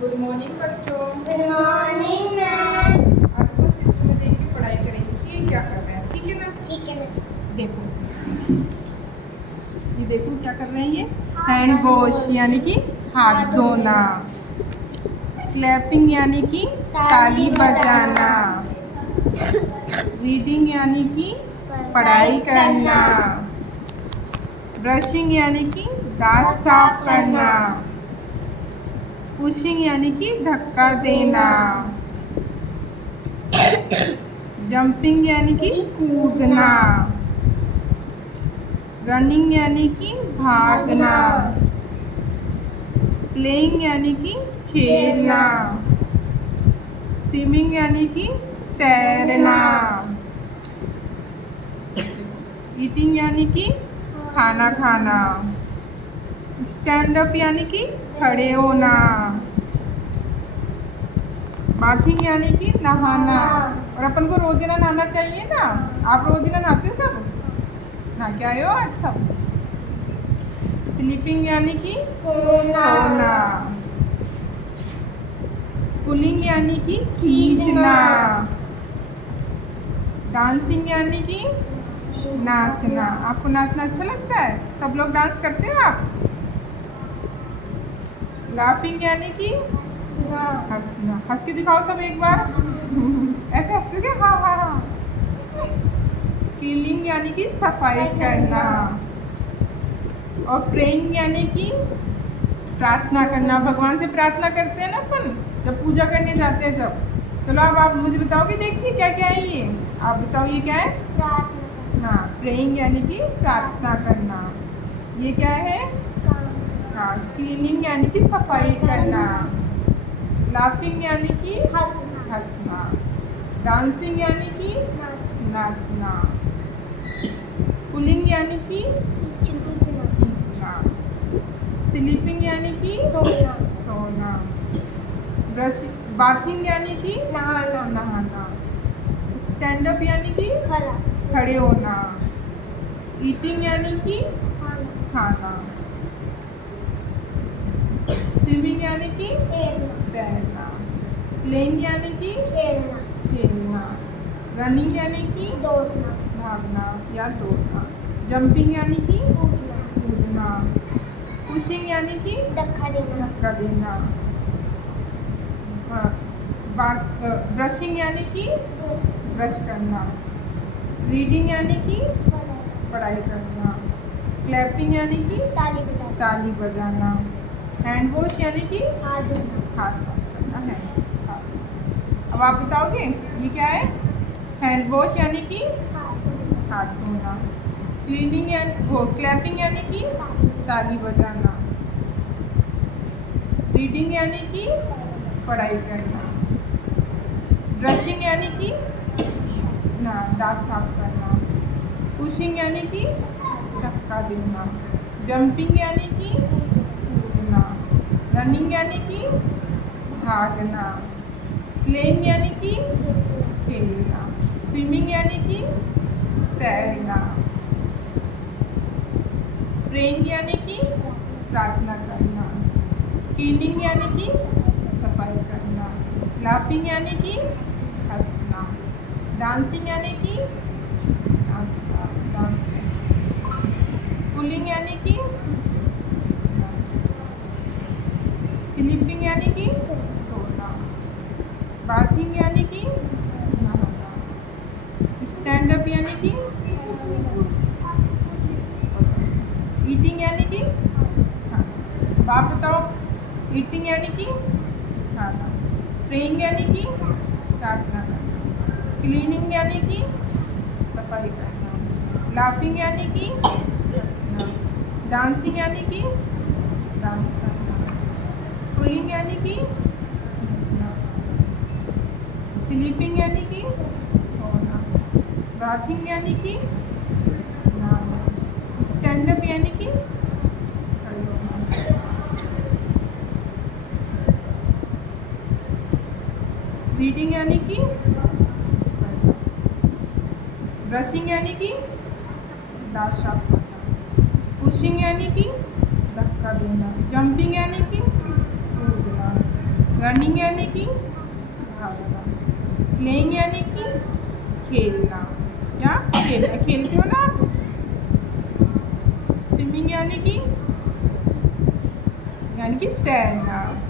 Good morning बच्चों। Good morning ma'am. आज हम चित्र में देख के पढ़ाई करेंगे कि ये क्या कर रहे हैं, ठीक है ना? ठीक है मैम। देखो, ये देखो क्या कर रहे हैं ये हैंड वॉश यानी कि हाथ धोना। क्लैपिंग यानी कि ताली बजाना। रीडिंग यानी कि पढ़ाई करना। ब्रशिंग यानी कि दांत साफ करना। पुशिंग यानी कि धक्का देना। जंपिंग यानी कि कूदना। रनिंग यानी कि भागना। प्लेइंग यानी कि खेलना। स्विमिंग यानी कि तैरना। ईटिंग यानी कि खाना खाना। स्टैंड अप यानी कि खड़े होना। बाथिंग यानी कि नहाना। और अपन को रोजाना नहाना चाहिए ना। आप रोजाना नहाते हो सब? नहा के आए हो आज सब? स्लीपिंग यानी कि सोना। पुलिंग यानी कि खींचना। डांसिंग यानी कि नाचना। आपको नाचना अच्छा लगता है? सब लोग डांस करते हो आप? लाफिंग यानी कि हंसना। हंस के दिखाओ सब एक बार। ऐसे हंसते हो क्या? हाँ हाँ हाँ। क्लीनिंग यानी कि सफाई करना। और प्रेइंग यानी कि प्रार्थना करना। भगवान से प्रार्थना करते हैं ना अपन जब पूजा करने जाते हैं जब। चलो अब आप मुझे बताओगे देखिए क्या क्या है ये। आप बताओ ये क्या है? प्रार्थना। हाँ, प्रेइंग यानी कि प्रार्थना करना। ये क्या है? हाँ, क्लीनिंग यानी कि सफाई करना। लाफिंग यानी कि हंसना। डांसिंग यानी कि नाचना। पुलिंग यानी कि खींचना। स्लीपिंग यानी कि सोना। ब्रश बाथिंग यानी कि नहाना। स्टैंड अप यानी कि खड़े होना। ईटिंग यानी कि खाना। स्विमिंग यानी कि तैरना। प्लेइंग यानी कि खेलना। रनिंग यानी कि भागना या दौड़ना। जंपिंग यानी कि कूदना। पुशिंग यानी कि धक्का देना। ब्रशिंग यानी कि ब्रश करना। रीडिंग यानी कि पढ़ाई करना। क्लैपिंग यानी कि ताली बजाना। हैंड वॉश यानी कि हाथ साफ करना है। अब आप बताओगे ये क्या है? हैंड वॉश यानी कि हाथ धोना। क्लीनिंग यानी वो क्लैपिंग यानी कि ताली बजाना। रीडिंग यानी कि पढ़ाई करना। ब्रशिंग यानी कि दांत साफ करना। पुशिंग यानी कि धक्का देना। जंपिंग यानी कि कूदना। रनिंग यानी कि भागना। प्लेइंग यानी कि खेलना। स्विमिंग यानी कि तैरना। प्रेइंग यानी कि प्रार्थना करना। क्लीनिंग यानी कि सफाई करना। लाफिंग यानी कि हंसना। डांसिंग यानी कि नाचना डांस करना। पुलिंग यानी कि खींचना। स्लीपिंग यानी कि सोना। बाथिंग यानी कि नहाना। स्टैंड अप यानी कि ईटिंग यानी कि खाना। आप बताओ ईटिंग यानी कि खाना। प्रेइंग यानी कि प्रार्थना करना। क्लीनिंग यानी कि सफाई करना। लाफिंग यानी कि हंसना। डांसिंग यानी कि डांस करना। पुलिंग यानी कि खींचना। स्लीपिंग यानी कि सोना। बाथिंग यानी कि नहाना। स्टैंड अप यानी कि खड़े होना। रीडिंग यानी कि ब्रशिंग यानी कि दांत साफ करना। पुशिंग यानी कि धक्का देना। जंपिंग यानी कि कूदना। रनिंग यानी कि भागना। प्लेइंग यानी कि खेलना। क्या खेलना, खेलते हो ना आप। स्विमिंग यानी कि तैरना।